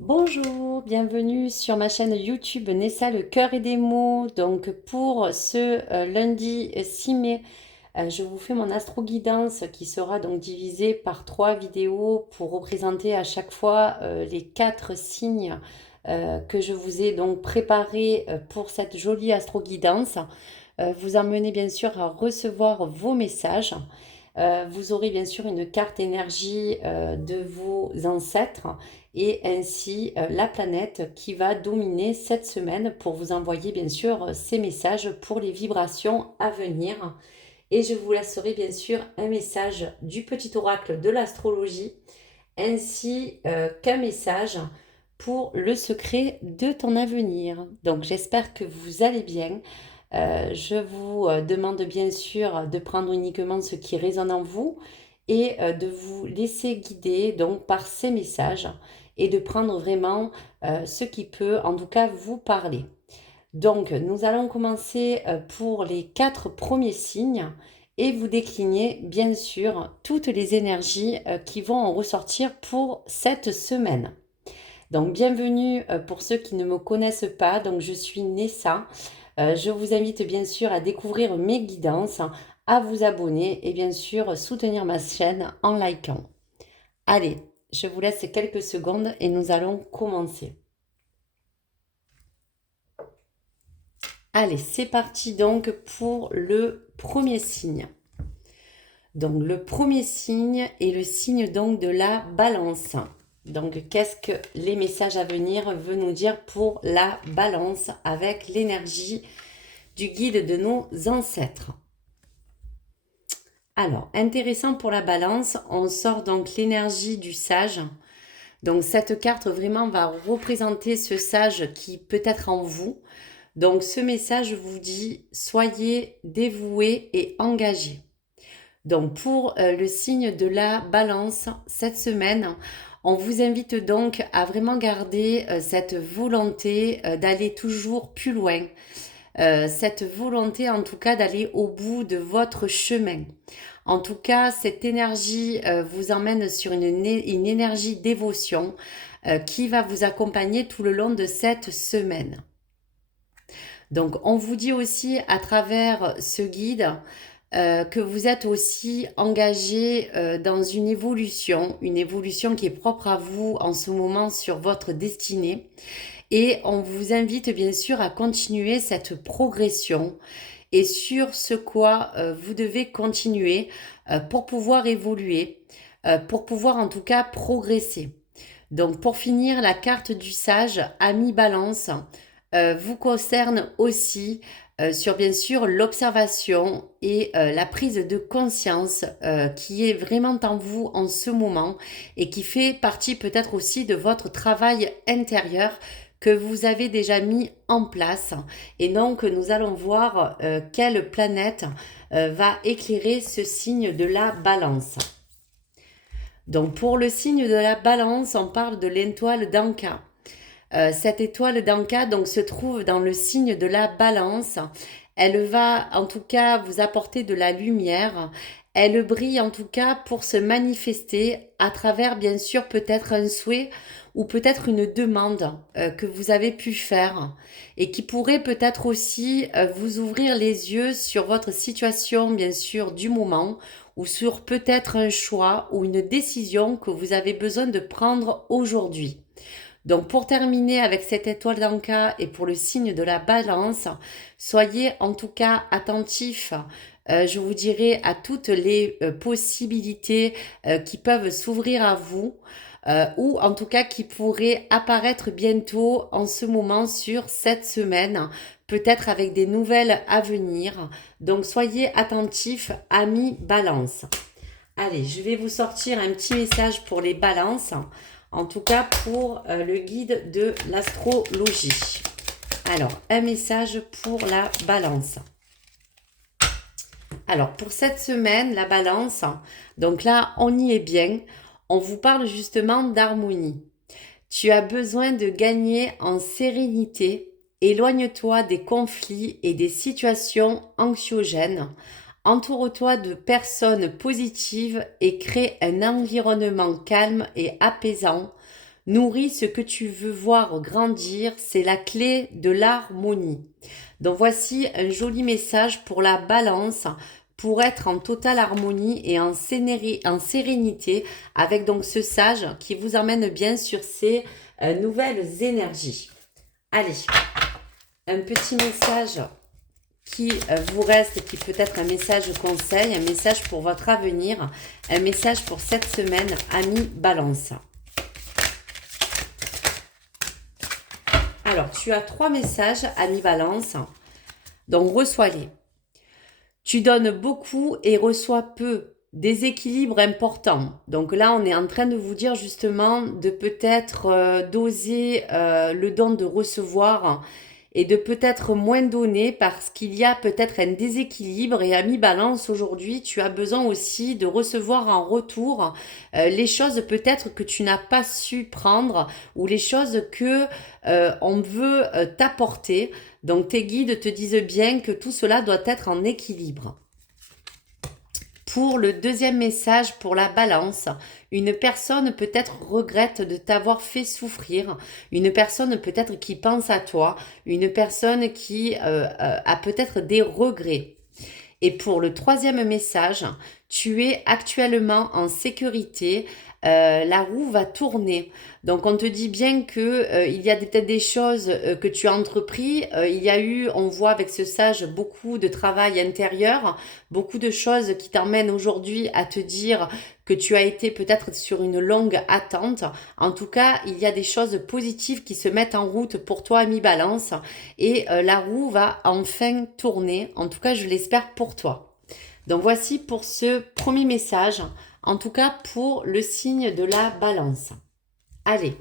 Bonjour, bienvenue sur ma chaîne YouTube Nessa le cœur et des mots. Donc pour ce lundi 6 mai, je vous fais mon astro guidance qui sera donc divisée par trois vidéos pour représenter à chaque fois les quatre signes que je vous ai donc préparés pour cette jolie astro guidance. Vous emmenez bien sûr à recevoir vos messages. Vous aurez bien sûr une carte énergie de vos ancêtres et ainsi la planète qui va dominer cette semaine pour vous envoyer bien sûr ces messages pour les vibrations à venir. Et je vous laisserai bien sûr un message du petit oracle de l'astrologie ainsi qu'un message pour le secret de ton avenir. Donc j'espère que vous allez bien. Je vous demande bien sûr de prendre uniquement ce qui résonne en vous et de vous laisser guider donc par ces messages et de prendre vraiment ce qui peut en tout cas vous parler. Donc nous allons commencer pour les quatre premiers signes et vous décliner bien sûr toutes les énergies qui vont en ressortir pour cette semaine. Donc bienvenue pour ceux qui ne me connaissent pas, donc je suis Nessa. Je vous invite bien sûr à découvrir mes guidances, à vous abonner et bien sûr soutenir ma chaîne en likant. Allez, je vous laisse quelques secondes et nous allons commencer. Allez, c'est parti donc pour le premier signe. Donc le premier signe est le signe donc de la balance. Donc qu'est-ce que les messages à venir veulent nous dire pour la balance avec l'énergie du guide de nos ancêtres? Alors, intéressant pour la balance, on sort donc l'énergie du sage. Donc cette carte vraiment va représenter ce sage qui peut être en vous. Donc ce message vous dit soyez dévoués et engagés. Donc pour le signe de la balance, cette semaine, on vous invite donc à vraiment garder cette volonté d'aller toujours plus loin, cette volonté en tout cas d'aller au bout de votre chemin. En tout cas, cette énergie vous emmène sur une énergie dévotion qui va vous accompagner tout le long de cette semaine. Donc on vous dit aussi à travers ce guide que vous êtes aussi engagé dans une évolution qui est propre à vous en ce moment sur votre destinée. Et on vous invite bien sûr à continuer cette progression et sur ce quoi vous devez continuer pour pouvoir évoluer, pour pouvoir en tout cas progresser. Donc pour finir, la carte du sage ami balance vous concerne aussi sur bien sûr l'observation et la prise de conscience qui est vraiment en vous en ce moment et qui fait partie peut-être aussi de votre travail intérieur que vous avez déjà mis en place. Et donc nous allons voir quelle planète va éclairer ce signe de la balance. Donc pour le signe de la balance, on parle de l'étoile d'Anka. Cette étoile d'Anka donc se trouve dans le signe de la balance. Elle va en tout cas vous apporter de la lumière. Elle brille en tout cas pour se manifester à travers bien sûr peut-être un souhait ou peut-être une demande que vous avez pu faire et qui pourrait peut-être aussi vous ouvrir les yeux sur votre situation bien sûr du moment ou sur peut-être un choix ou une décision que vous avez besoin de prendre aujourd'hui. Donc pour terminer avec cette étoile d'Anka et pour le signe de la balance, soyez en tout cas attentifs, je vous dirais, à toutes les possibilités qui peuvent s'ouvrir à vous. Ou en tout cas qui pourraient apparaître bientôt en ce moment sur cette semaine, peut-être avec des nouvelles à venir. Donc soyez attentifs, amis balance. Allez, je vais vous sortir un petit message pour les balances, en tout cas pour le guide de l'astrologie. Alors, un message pour la balance. Alors, pour cette semaine, la balance, donc là, on y est bien. On vous parle justement d'harmonie. Tu as besoin de gagner en sérénité. Éloigne-toi des conflits et des situations anxiogènes. Entoure-toi de personnes positives et crée un environnement calme et apaisant. Nourris ce que tu veux voir grandir, c'est la clé de l'harmonie. Donc voici un joli message pour la balance, pour être en totale harmonie et en sérénité avec donc ce sage qui vous emmène bien sur ces nouvelles énergies. Allez, un petit message qui vous reste et qui peut être un message conseil, un message pour votre avenir, un message pour cette semaine, ami Balance. Alors, tu as 3 messages, ami Balance, donc reçois-les. Tu donnes beaucoup et reçois peu. Déséquilibre important. Donc là, on est en train de vous dire justement de peut-être doser le don de recevoir et de peut-être moins donner parce qu'il y a peut-être un déséquilibre. Et ami Balance, aujourd'hui, tu as besoin aussi de recevoir en retour les choses peut-être que tu n'as pas su prendre ou les choses que on veut t'apporter. Donc tes guides te disent bien que tout cela doit être en équilibre. Pour le deuxième message, pour la balance, une personne peut-être regrette de t'avoir fait souffrir, une personne peut-être qui pense à toi, une personne qui a peut-être des regrets. Et pour le troisième message, tu es actuellement en sécurité, la roue va tourner. Donc on te dit bien que il y a peut-être des choses que tu as entrepris. Il y a eu, on voit avec ce sage, beaucoup de travail intérieur, beaucoup de choses qui t'emmènent aujourd'hui à te dire que tu as été peut-être sur une longue attente. En tout cas, il y a des choses positives qui se mettent en route pour toi, ami Balance, et la roue va enfin tourner. En tout cas, je l'espère pour toi. Donc voici pour ce premier message, en tout cas pour le signe de la Balance. Allez,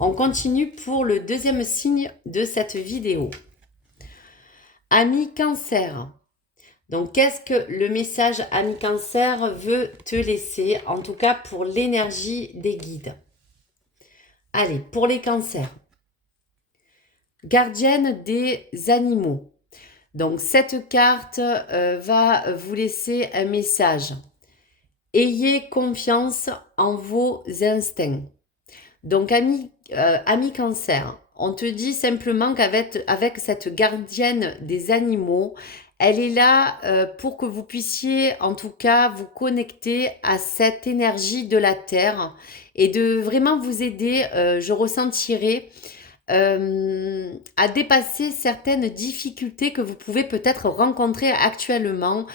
on continue pour le deuxième signe de cette vidéo. Ami Cancer. Donc qu'est-ce que le message ami Cancer veut te laisser, en tout cas pour l'énergie des guides. Allez, pour les cancers. Gardienne des animaux. Donc cette carte va vous laisser un message. Ayez confiance en vos instincts. Donc ami Cancer, on te dit simplement qu'avec cette gardienne des animaux, elle est là pour que vous puissiez en tout cas vous connecter à cette énergie de la Terre et de vraiment vous aider, je ressentirai à dépasser certaines difficultés que vous pouvez peut-être rencontrer actuellement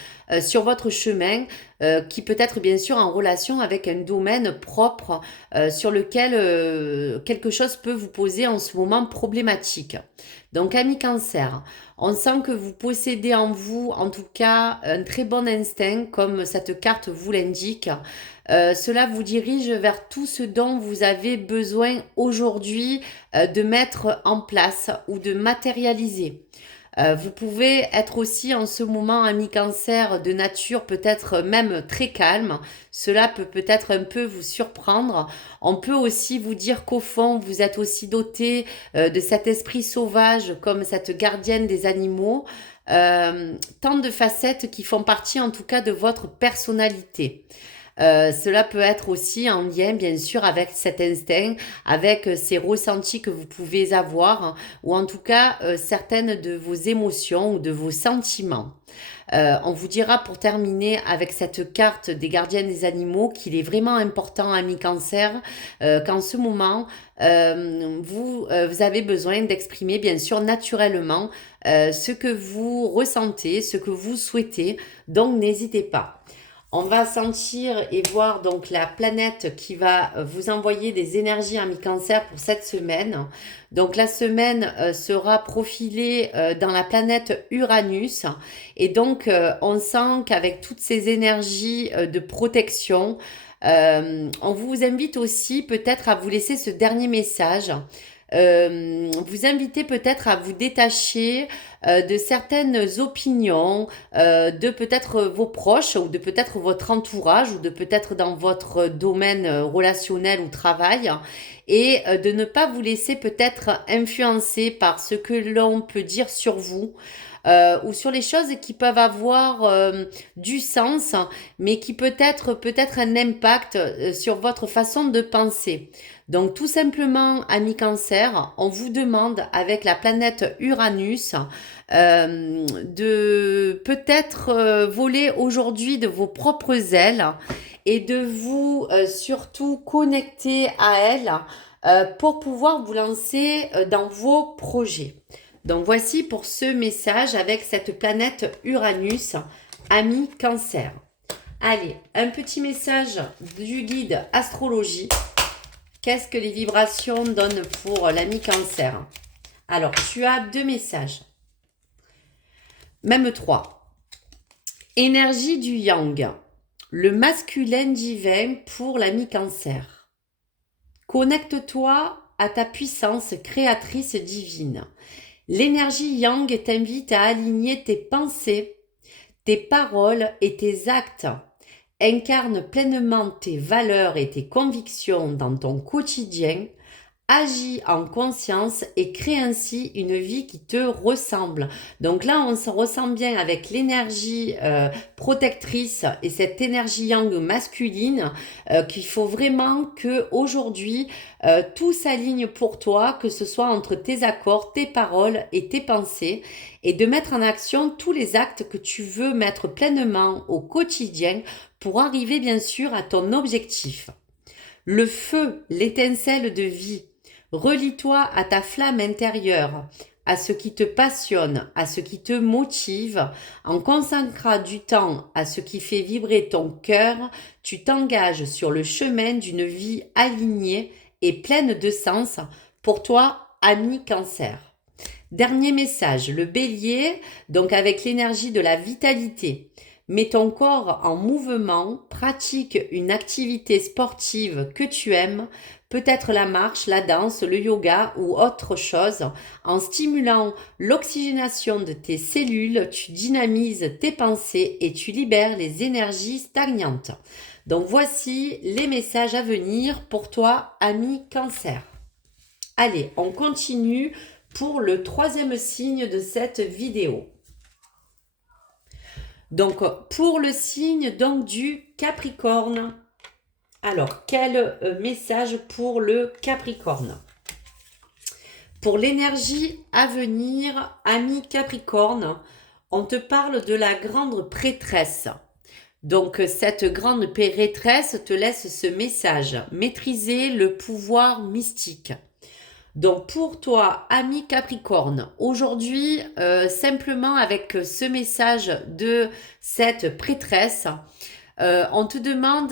sur votre chemin, qui peut être bien sûr en relation avec un domaine propre sur lequel quelque chose peut vous poser en ce moment problématique. Donc, ami Cancer, on sent que vous possédez en vous, en tout cas, un très bon instinct, comme cette carte vous l'indique. Cela vous dirige vers tout ce dont vous avez besoin aujourd'hui de mettre en place ou de matérialiser. Vous pouvez être aussi en ce moment ami Cancer de nature peut-être même très calme. Cela peut peut-être un peu vous surprendre. On peut aussi vous dire qu'au fond, vous êtes aussi doté de cet esprit sauvage comme cette gardienne des animaux. Tant de facettes qui font partie en tout cas de votre personnalité. Cela peut être aussi en lien, bien sûr, avec cet instinct, avec ces ressentis que vous pouvez avoir, hein, ou en tout cas certaines de vos émotions ou de vos sentiments. On vous dira pour terminer avec cette carte des gardiens des animaux qu'il est vraiment important, ami Cancer, qu'en ce moment, vous avez besoin d'exprimer, bien sûr, naturellement ce que vous ressentez, ce que vous souhaitez. Donc, n'hésitez pas. On va sentir et voir donc la planète qui va vous envoyer des énergies ami Cancer pour cette semaine. Donc la semaine sera profilée dans la planète Uranus et donc on sent qu'avec toutes ces énergies de protection, on vous invite aussi peut-être à vous laisser ce dernier message. Vous invitez peut-être à vous détacher de certaines opinions, de peut-être vos proches ou de peut-être votre entourage ou de peut-être dans votre domaine relationnel ou travail et de ne pas vous laisser peut-être influencer par ce que l'on peut dire sur vous. ou sur les choses qui peuvent avoir du sens, mais qui peut-être un impact sur votre façon de penser. Donc tout simplement, amis Cancer, on vous demande avec la planète Uranus de peut-être voler aujourd'hui de vos propres ailes et de vous surtout connecter à elle pour pouvoir vous lancer dans vos projets. Donc voici pour ce message avec cette planète Uranus, ami Cancer. Allez, un petit message du guide astrologie. Qu'est-ce que les vibrations donnent pour l'ami Cancer? Alors, tu as 2 messages. Même 3. Énergie du Yang. Le masculin divin pour l'ami Cancer. Connecte-toi à ta puissance créatrice divine. L'énergie Yang t'invite à aligner tes pensées, tes paroles et tes actes. Incarne pleinement tes valeurs et tes convictions dans ton quotidien. Agis en conscience et crée ainsi une vie qui te ressemble. Donc là, on se ressent bien avec l'énergie protectrice et cette énergie yang masculine qu'il faut vraiment que aujourd'hui tout s'aligne pour toi, que ce soit entre tes accords, tes paroles et tes pensées, et de mettre en action tous les actes que tu veux mettre pleinement au quotidien pour arriver bien sûr à ton objectif. Le feu, l'étincelle de vie. Relie-toi à ta flamme intérieure, à ce qui te passionne, à ce qui te motive. En consacrant du temps à ce qui fait vibrer ton cœur, tu t'engages sur le chemin d'une vie alignée et pleine de sens pour toi, ami Cancer. Dernier message, le Bélier, donc avec l'énergie de la vitalité. Mets ton corps en mouvement, pratique une activité sportive que tu aimes, peut-être la marche, la danse, le yoga ou autre chose. En stimulant l'oxygénation de tes cellules, tu dynamises tes pensées et tu libères les énergies stagnantes. Donc voici les messages à venir pour toi, ami Cancer. Allez, on continue pour le 3e signe de cette vidéo. Donc, pour le signe donc, du Capricorne. Alors, quel message pour le Capricorne? Pour l'énergie à venir, ami Capricorne, on te parle de la grande prêtresse. Donc, cette grande prêtresse te laisse ce message. Maîtriser le pouvoir mystique. Donc pour toi, ami Capricorne, aujourd'hui, simplement avec ce message de cette prêtresse, on te demande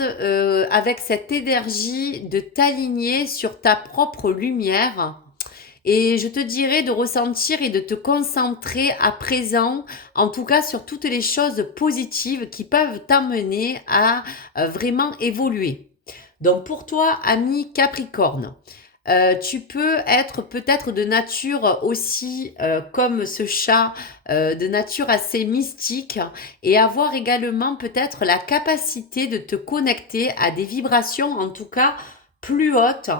avec cette énergie de t'aligner sur ta propre lumière. Et je te dirais de ressentir et de te concentrer à présent, en tout cas sur toutes les choses positives qui peuvent t'amener à vraiment évoluer. Donc pour toi, ami Capricorne, tu peux être peut-être de nature aussi comme ce chat, de nature assez mystique et avoir également peut-être la capacité de te connecter à des vibrations en tout cas plus hautes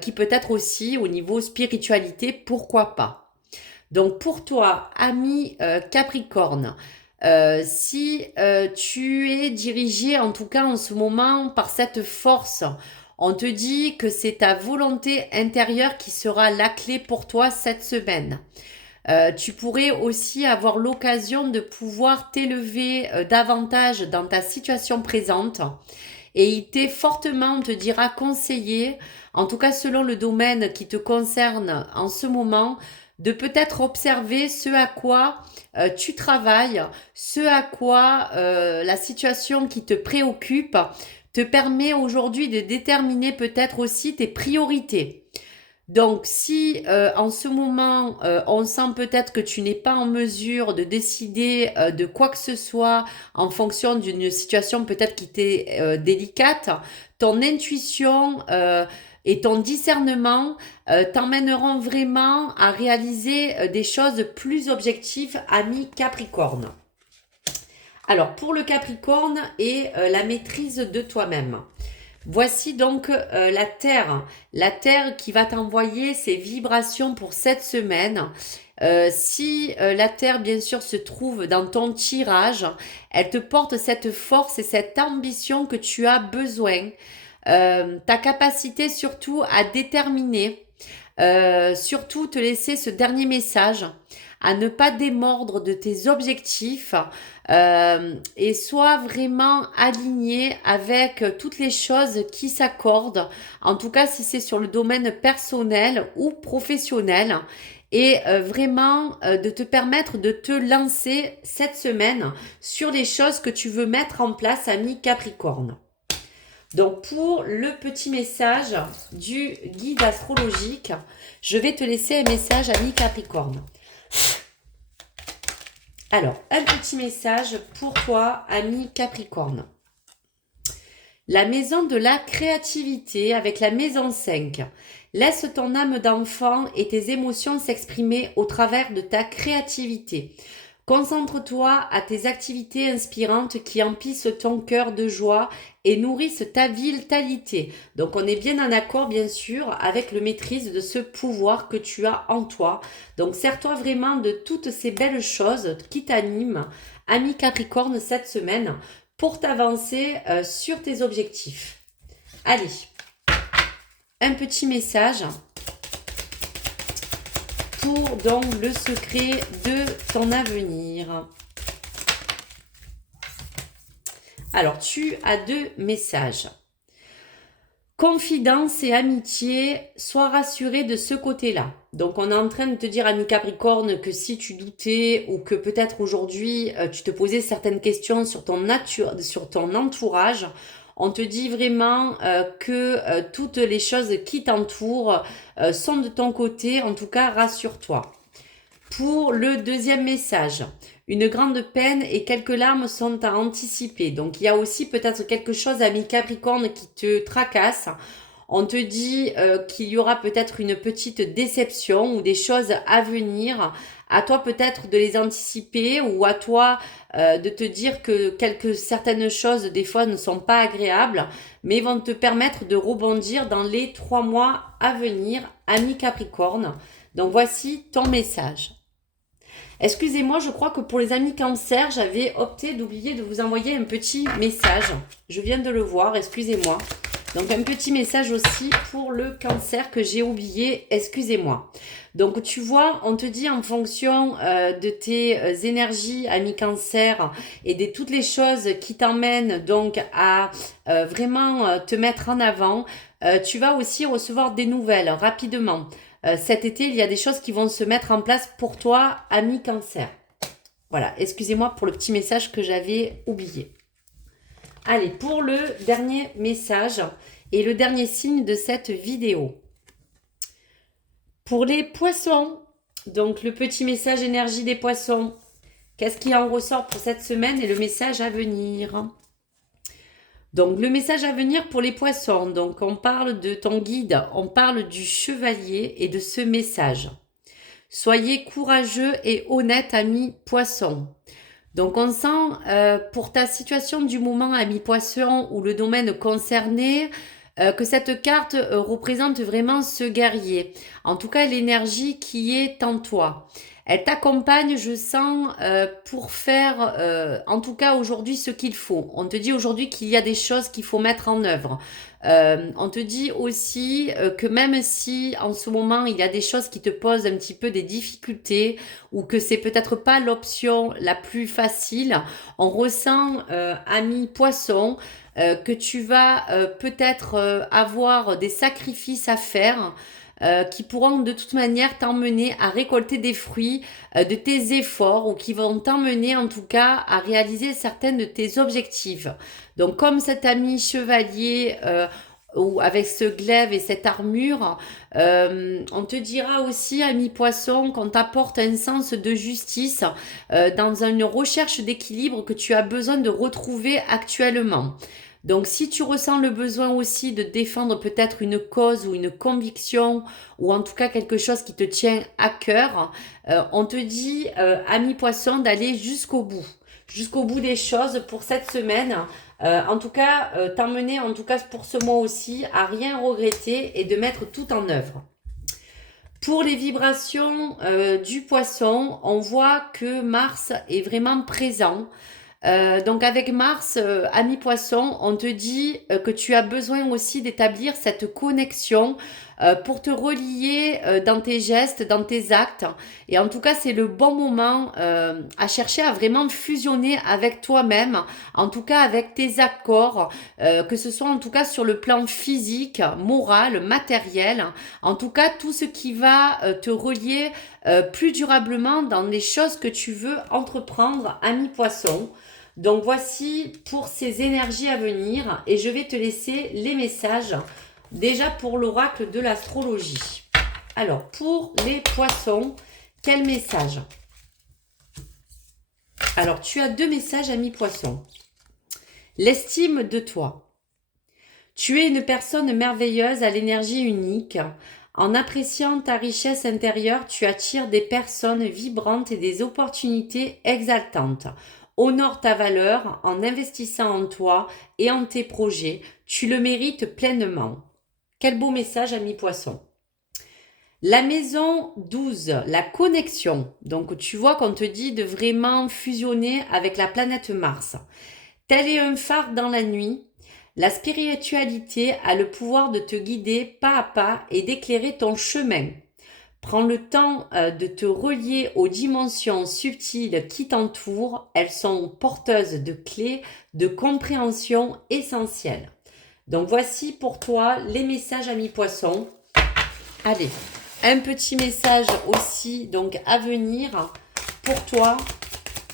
qui peut être aussi au niveau spiritualité, pourquoi pas. Donc pour toi, ami Capricorne, si tu es dirigé en tout cas en ce moment par cette force, on te dit que c'est ta volonté intérieure qui sera la clé pour toi cette semaine. Tu pourrais aussi avoir l'occasion de pouvoir t'élever davantage dans ta situation présente. Et il t'est fortement, on te dira, conseillé, en tout cas selon le domaine qui te concerne en ce moment, de peut-être observer ce à quoi tu travailles, ce à quoi la situation qui te préoccupe te permet aujourd'hui de déterminer peut-être aussi tes priorités. Donc si en ce moment on sent peut-être que tu n'es pas en mesure de décider de quoi que ce soit en fonction d'une situation peut-être qui t'est délicate, ton intuition et ton discernement t'emmèneront vraiment à réaliser des choses plus objectives, ami Capricorne. Alors pour le Capricorne et la maîtrise de toi-même. Voici donc la Terre qui va t'envoyer ses vibrations pour cette semaine. Si la Terre, bien sûr, se trouve dans ton tirage, elle te porte cette force et cette ambition que tu as besoin. Ta capacité surtout à déterminer, surtout te laisser ce dernier message, à ne pas démordre de tes objectifs et sois vraiment aligné avec toutes les choses qui s'accordent, en tout cas si c'est sur le domaine personnel ou professionnel, et vraiment de te permettre de te lancer cette semaine sur les choses que tu veux mettre en place, ami Capricorne. Donc pour le petit message du guide astrologique, je vais te laisser un message, ami Capricorne. Alors, un petit message pour toi, ami Capricorne. La maison de la créativité avec la maison 5. Laisse ton âme d'enfant et tes émotions s'exprimer au travers de ta créativité. Concentre-toi à tes activités inspirantes qui emplissent ton cœur de joie et nourrissent ta vitalité. Donc on est bien en accord bien sûr avec le maîtrise de ce pouvoir que tu as en toi. Donc sers-toi vraiment de toutes ces belles choses qui t'animent, ami Capricorne, cette semaine pour t'avancer sur tes objectifs. Allez, un petit message pour donc le secret de ton avenir. Alors, tu as 2 messages. Confidence et amitié, sois rassuré de ce côté-là. Donc, on est en train de te dire, ami Capricorne, que si tu doutais ou que peut-être aujourd'hui, tu te posais certaines questions sur ton entourage, on te dit vraiment que toutes les choses qui t'entourent sont de ton côté. En tout cas, rassure-toi. Pour le deuxième message, une grande peine et quelques larmes sont à anticiper. Donc il y a aussi peut-être quelque chose, ami Capricorne, qui te tracasse. On te dit qu'il y aura peut-être une petite déception ou des choses à venir. À toi peut-être de les anticiper ou à toi de te dire que certaines choses des fois ne sont pas agréables, mais vont te permettre de rebondir dans les 3 mois à venir, ami Capricorne. Donc voici ton message. Excusez-moi, je crois que pour les amis cancer, j'avais opté d'oublier de vous envoyer un petit message. Je viens de le voir, excusez-moi. Donc un petit message aussi pour le cancer que j'ai oublié, excusez-moi. Donc tu vois, on te dit en fonction de tes énergies, ami cancer, et de toutes les choses qui t'emmènent donc à vraiment te mettre en avant, tu vas aussi recevoir des nouvelles rapidement. Cet été, il y a des choses qui vont se mettre en place pour toi, ami cancer. Voilà, excusez-moi pour le petit message que j'avais oublié. Allez, pour le dernier message et le dernier signe de cette vidéo. Pour les poissons, donc le petit message énergie des poissons, qu'est-ce qui en ressort pour cette semaine et le message à venir ? Donc le message à venir pour les poissons, donc on parle de ton guide, on parle du chevalier et de ce message. Soyez courageux et honnête, ami poisson. Donc on sent pour ta situation du moment, ami poisson, ou le domaine concerné, que cette carte représente vraiment ce guerrier. En tout cas, l'énergie qui est en toi. Elle t'accompagne, je sens, pour faire, en tout cas aujourd'hui, ce qu'il faut. On te dit aujourd'hui qu'il y a des choses qu'il faut mettre en œuvre. On te dit aussi que même si en ce moment il y a des choses qui te posent un petit peu des difficultés ou que c'est peut-être pas l'option la plus facile, on ressent, ami poisson, que tu vas peut-être avoir des sacrifices à faire qui pourront de toute manière t'emmener à récolter des fruits de tes efforts ou qui vont t'emmener en tout cas à réaliser certains de tes objectifs. Donc comme cet ami chevalier ou avec ce glaive et cette armure, on te dira aussi, ami poisson, qu'on t'apporte un sens de justice dans une recherche d'équilibre que tu as besoin de retrouver actuellement. Donc si tu ressens le besoin aussi de défendre peut-être une cause ou une conviction ou en tout cas quelque chose qui te tient à cœur, on te dit, ami poisson, d'aller jusqu'au bout des choses pour cette semaine En tout cas, t'emmener, en tout cas pour ce mois aussi, à rien regretter et de mettre tout en œuvre. Pour les vibrations du poisson, on voit que Mars est vraiment présent. Donc avec Mars, ami poisson, on te dit que tu as besoin aussi d'établir cette connexion pour te relier dans tes gestes, dans tes actes. Et en tout cas, c'est le bon moment à chercher à vraiment fusionner avec toi-même, en tout cas avec tes accords, que ce soit en tout cas sur le plan physique, moral, matériel, en tout cas tout ce qui va te relier plus durablement dans les choses que tu veux entreprendre, ami poisson. Donc voici pour ces énergies à venir et je vais te laisser les messages déjà pour l'oracle de l'astrologie. Alors pour les poissons, quel message? Alors tu as 2 messages ami poisson. L'estime de toi. Tu es une personne merveilleuse à l'énergie unique. En appréciant ta richesse intérieure, tu attires des personnes vibrantes et des opportunités exaltantes. Honore ta valeur en investissant en toi et en tes projets. Tu le mérites pleinement. Quel beau message, ami poisson. La maison 12, la connexion. Donc tu vois qu'on te dit de vraiment fusionner avec la planète Mars. Tel est un phare dans la nuit. La spiritualité a le pouvoir de te guider pas à pas et d'éclairer ton chemin. Prends le temps de te relier aux dimensions subtiles qui t'entourent. Elles sont porteuses de clés de compréhension essentielles. Donc voici pour toi les messages amis poissons. Allez, un petit message aussi donc à venir pour toi,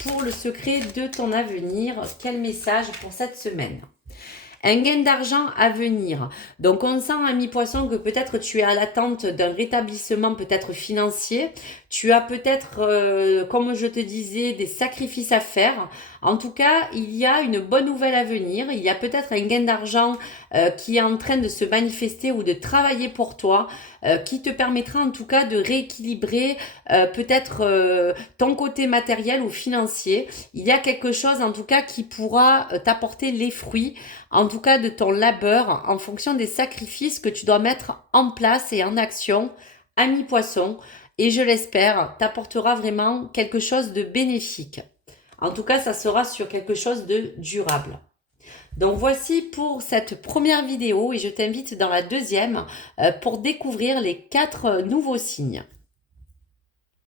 pour le secret de ton avenir. Quel message pour cette semaine? Un gain d'argent à venir. Donc on sent, ami poisson, que peut-être tu es à l'attente d'un rétablissement peut-être financier. Tu as peut-être, comme je te disais, des sacrifices à faire. En tout cas, il y a une bonne nouvelle à venir. Il y a peut-être un gain d'argent qui est en train de se manifester ou de travailler pour toi, qui te permettra en tout cas de rééquilibrer peut-être ton côté matériel ou financier. Il y a quelque chose en tout cas qui pourra t'apporter les fruits, en tout cas de ton labeur, en fonction des sacrifices que tu dois mettre en place et en action, ami poisson. Et je l'espère, t'apportera vraiment quelque chose de bénéfique. En tout cas, ça sera sur quelque chose de durable. Donc voici pour cette première vidéo et je t'invite dans la deuxième pour découvrir les 4 nouveaux signes.